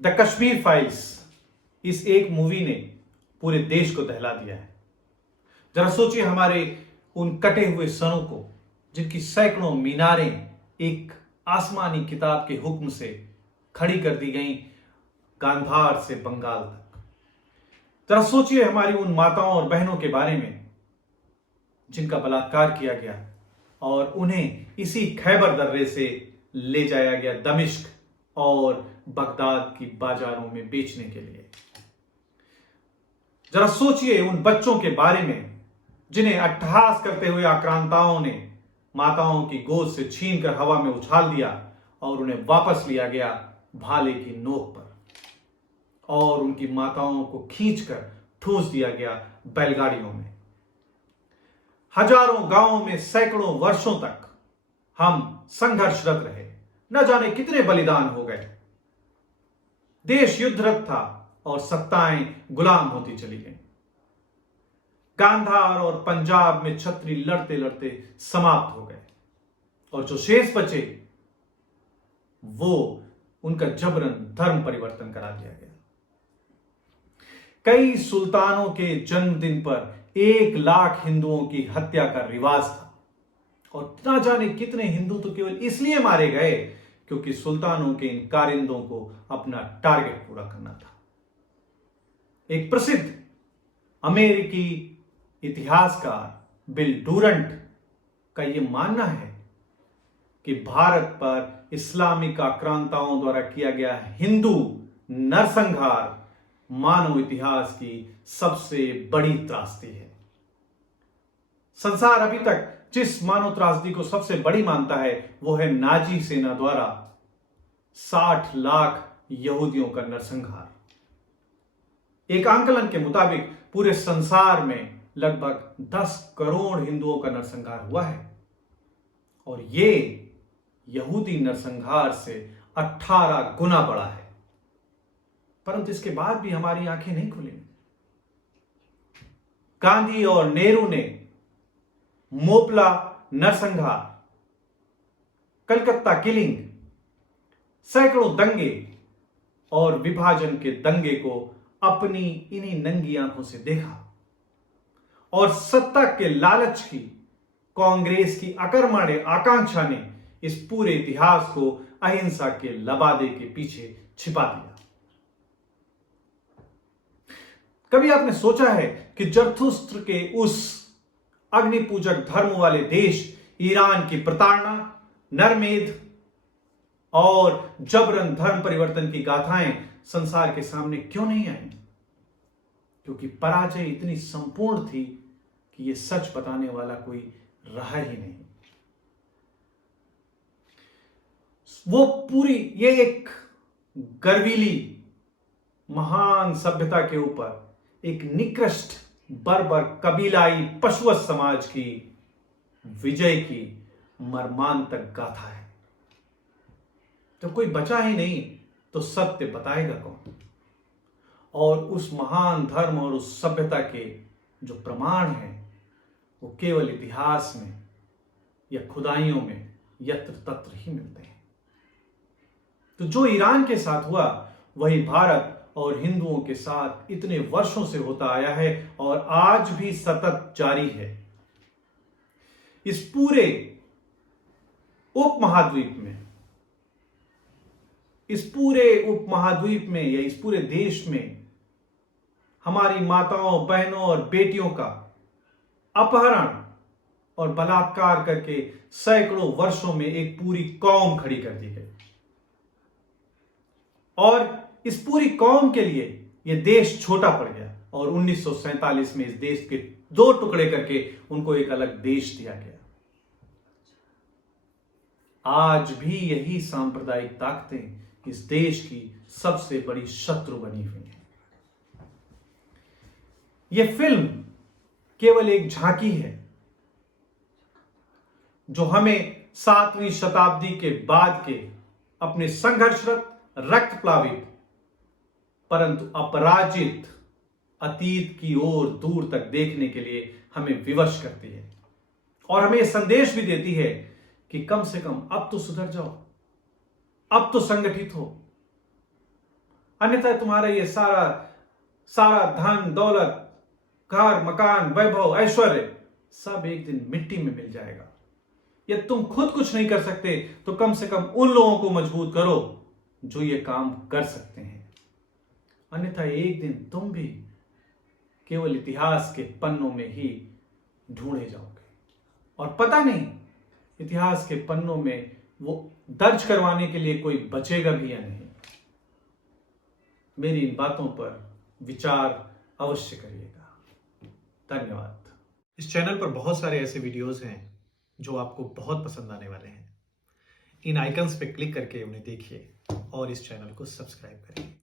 The Kashmir files, इस एक movie ने पूरे देश को दहला दिया है। जरा सोचिए हमारे उन कटे हुए सरों को, जिनकी सैकड़ों मीनारें एक आसमानी किताब के हुक्म से खड़ी कर दी गई, गांधार से बंगाल तक। जरा सोचिए हमारी उन माताओं और बहनों के बारे में जिनका बलात्कार किया गया और उन्हें इसी खैबर दर्रे से ले जाया गया दमिश्क और बगदाद की बाजारों में बेचने के लिए। जरा सोचिए उन बच्चों के बारे में जिन्हें अट्टहास करते हुए आक्रांताओं ने माताओं की गोद से छीनकर हवा में उछाल दिया और उन्हें वापस लिया गया भाले की नोक पर, और उनकी माताओं को खींचकर ठूंस दिया गया बैलगाड़ियों में। हजारों गांवों में सैकड़ों वर्षों तक हम संघर्षरत रहे, न जाने कितने बलिदान हो गए। देश युद्धरत था और सत्ताएं गुलाम होती चली गईं। गांधार और पंजाब में छत्री लड़ते लड़ते समाप्त हो गए और जो शेष बचे वो उनका जबरन धर्म परिवर्तन करा दिया गया। कई सुल्तानों के जन्मदिन पर 1 लाख हिंदुओं की हत्या का रिवाज था और ना जाने कितने हिंदू तो केवल इसलिए मारे गए क्योंकि सुल्तानों के इन कारिंदों को अपना टारगेट पूरा करना था। एक प्रसिद्ध अमेरिकी इतिहासकार बिल डूरंट का यह मानना है कि भारत पर इस्लामिक आक्रांताओं द्वारा किया गया हिंदू नरसंहार मानव इतिहास की सबसे बड़ी त्रासदी है। संसार अभी तक जिस मानव त्रासदी को सबसे बड़ी मानता है वो है नाजी सेना द्वारा 60 लाख यहूदियों का नरसंहार। एक आंकलन के मुताबिक पूरे संसार में लगभग 10 करोड़ हिंदुओं का नरसंहार हुआ है और ये यहूदी नरसंहार से 18 गुना बड़ा है। परंतु इसके बाद भी हमारी आंखें नहीं खुली। गांधी और नेहरू ने मोपला नरसंहार, कलकत्ता किलिंग, सैकड़ों दंगे और विभाजन के दंगे को अपनी इन्हीं नंगी आंखों से देखा और सत्ता के लालच की कांग्रेस की अकर्मण्य आकांक्षा ने इस पूरे इतिहास को अहिंसा के लबादे के पीछे छिपा दिया। कभी आपने सोचा है कि जरथुस्त्र के उस अग्निपूजक धर्म वाले देश ईरान की प्रताड़ना, नरमेध और जबरन धर्म परिवर्तन की गाथाएं संसार के सामने क्यों नहीं आई? क्योंकि पराजय इतनी संपूर्ण थी कि यह सच बताने वाला कोई रहा ही नहीं। वो पूरी ये एक गर्वीली महान सभ्यता के ऊपर एक निकृष्ट बर्बर कबीलाई पशुवत समाज की विजय की मर्मांतक गाथा है। जब कोई बचा ही नहीं तो सत्य बताएगा कौन? और उस महान धर्म और उस सभ्यता के जो प्रमाण हैं वो केवल इतिहास में या खुदाइयों में यत्र तत्र ही मिलते हैं। तो जो ईरान के साथ हुआ वही भारत और हिंदुओं के साथ इतने वर्षों से होता आया है और आज भी सतत जारी है। इस पूरे उपमहाद्वीप में या इस पूरे देश में हमारी माताओं, बहनों और बेटियों का अपहरण और बलात्कार करके सैकड़ों वर्षों में एक पूरी कौम खड़ी कर दी गई और इस पूरी कौम के लिए यह देश छोटा पड़ गया और 1947 में इस देश के 2 टुकड़े करके उनको एक अलग देश दिया गया। आज भी यही सांप्रदायिक ताकतें इस देश की सबसे बड़ी शत्रु बनी हुई हैं। यह फिल्म केवल एक झांकी है जो हमें 7वीं शताब्दी के बाद के अपने संघर्षरत, रक्त प्लावित परंतु अपराजित अतीत की ओर दूर तक देखने के लिए हमें विवश करती है और हमें यह संदेश भी देती है कि कम से कम अब तो सुधर जाओ, अब तो संगठित हो, अन्यथा तुम्हारा ये सारा सारा धन दौलत, घर मकान वैभव ऐश्वर्य सब एक दिन मिट्टी में मिल जाएगा। या तुम खुद कुछ नहीं कर सकते तो कम से कम उन लोगों को मजबूत करो जो ये काम कर सकते हैं। अन्यथा एक दिन तुम भी केवल इतिहास के पन्नों में ही ढूंढे जाओगे और पता नहीं इतिहास के पन्नों में वो दर्ज करवाने के लिए कोई बचेगा भी या नहीं। मेरी इन बातों पर विचार अवश्य करिएगा। धन्यवाद। इस चैनल पर बहुत सारे ऐसे वीडियोस हैं जो आपको बहुत पसंद आने वाले हैं। इन आइकन्स पे क्लिक करके उन्हें देखिए और इस चैनल को सब्सक्राइब करिए।